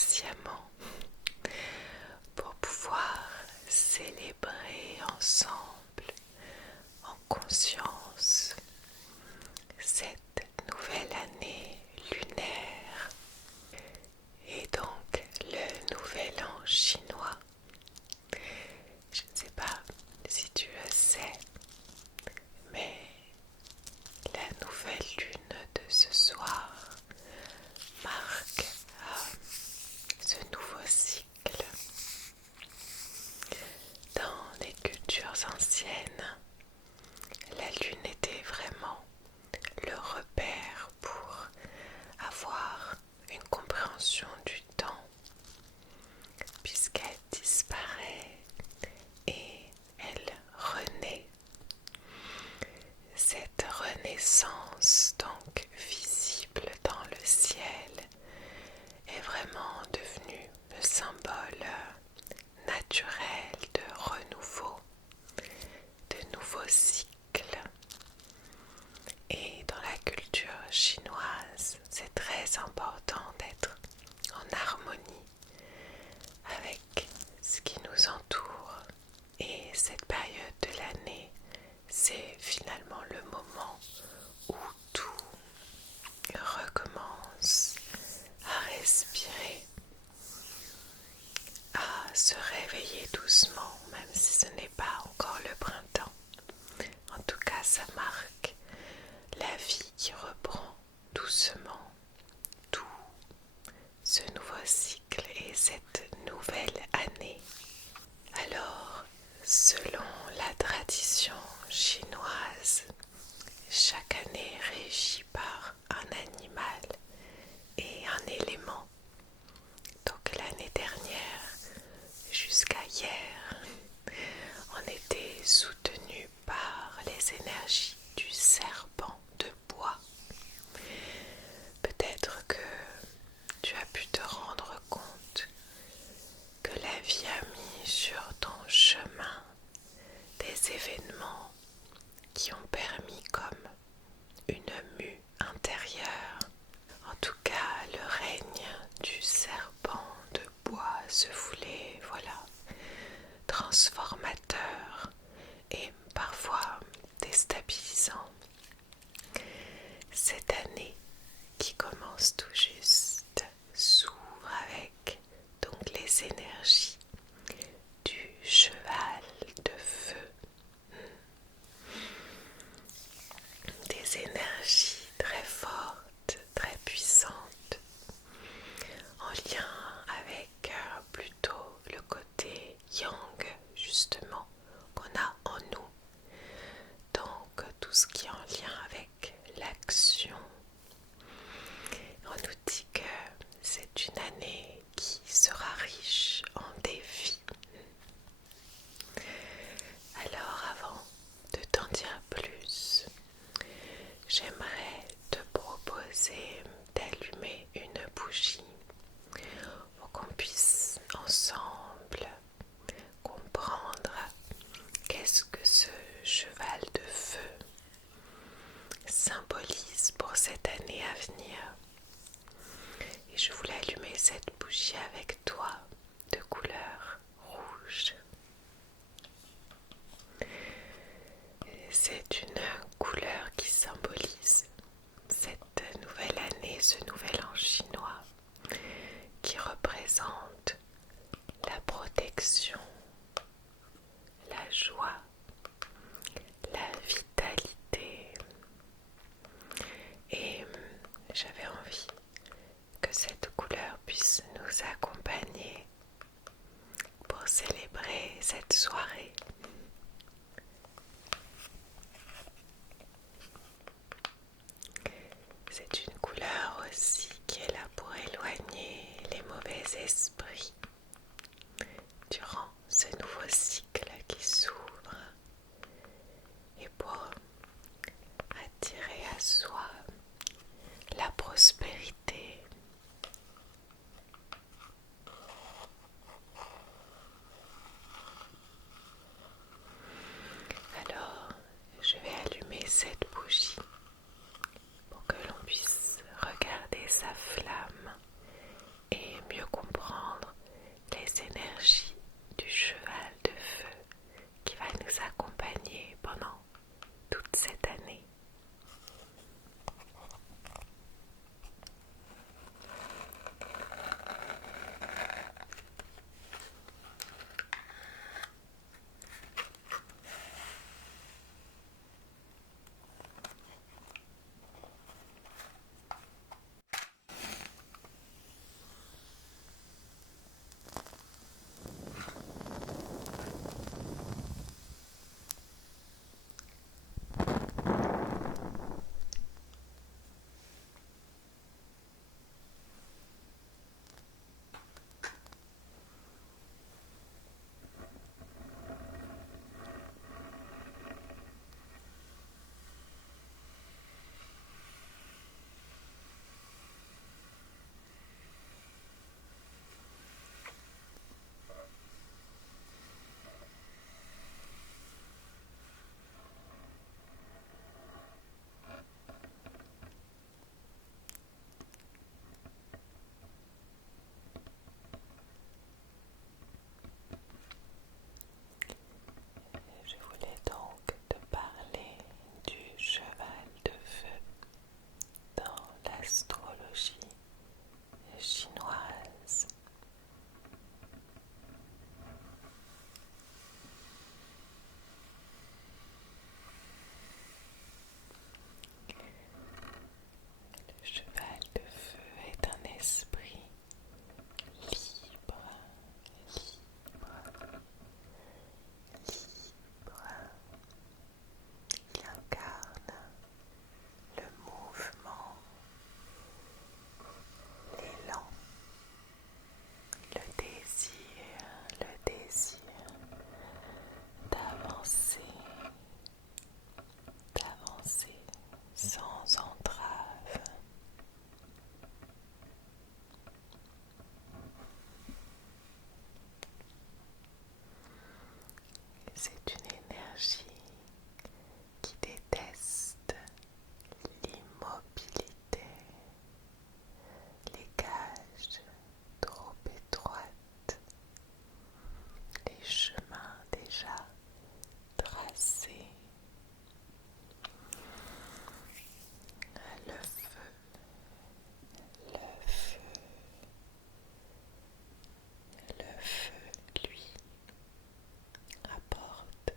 patiemment pour pouvoir célébrer ensemble en conscience cette nouvelle année lunaire et donc le nouvel an chinois. Je ne sais pas si tu le sais, mais la nouvelle lune de ce soir marque ce nouveau cycle. Dans les cultures anciennes, la lune était vraiment le repère pour avoir une compréhension du temps, puisqu'elle disparaît et elle renaît. Cette renaissance, donc visible dans le ciel, est vraiment devenue le symbole naturel de renouveau, de nouveaux cycles. Et dans la culture chinoise, c'est très important d'être en harmonie avec ce qui nous entoure. Et cette période de l'année, c'est finalement le moment où tout recommence à respirer, à se réveiller doucement, même si ce n'est pas encore le printemps. En tout cas, ça marque la vie qui reprend doucement tout ce nouveau cycle et cette nouvelle année. Alors, selon la tradition chinoise, chaque année est régie par un animal et un élément. Donc l'année dernière, jusqu'à hier, on était soutenu par les énergies du serpent de bois. Peut-être que tu as pu te rendre compte que la vie a mis sur ton chemin des événements qui ont permis comme une mue intérieure. En tout cas, le règne du serpent de bois se voulait, transformateur et parfois déstabilisant. Cette année qui commence tout juste s'ouvre avec donc les énergies du cheval de feu. Des énergies très fortes, très puissantes, en lien avec plutôt le côté yang justement qu'on a en nous. Donc tout ce qui est en lien avec l'action. On nous dit que c'est une année qui sera riche en défis. Alors avant de t'en dire plus, j'aimerais te proposer d'allumer une bougie pour qu'on puisse ensemble comprendre qu'est-ce que ce cheval de feu symbolise pour cette année à venir. Et je voulais allumer cette bougie avec toi de couleur rouge. C'est une couleur qui symbolise cette nouvelle année, ce nouvel an chinois, qui représente la protection, la joie, la vitalité. Et j'avais envie que cette couleur puisse nous accompagner pour célébrer cette soirée. C'est une couleur aussi qui est là pour éloigner les mauvais esprits durant ce nouveau cycle qui s'ouvre et pour attirer à soi la prospérité. Alors, je vais allumer cette bougie pour que l'on puisse regarder sa flamme et mieux comprendre C'est une énergie qui déteste l'immobilité, les cages trop étroites, les chemins déjà tracés. Le feu, le feu, le feu, lui, apporte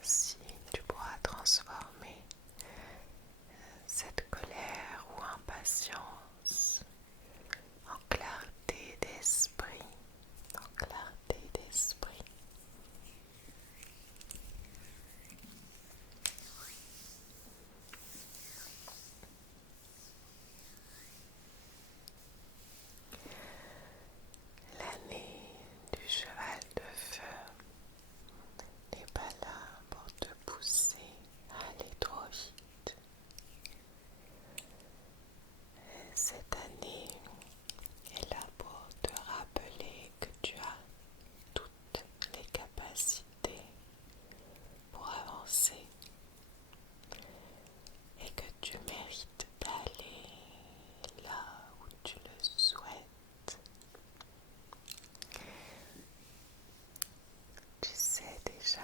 ainsi tu pourras transformer cette colère ou impatience en clarté d'esprit, en clarté d'esprit. L'année du cheval de feu n'est pas là pour te pousser à aller trop vite. Cette année est là pour te rappeler que tu as toutes les capacités pour avancer et que tu mérites d'aller là où tu le souhaites. Tu sais déjà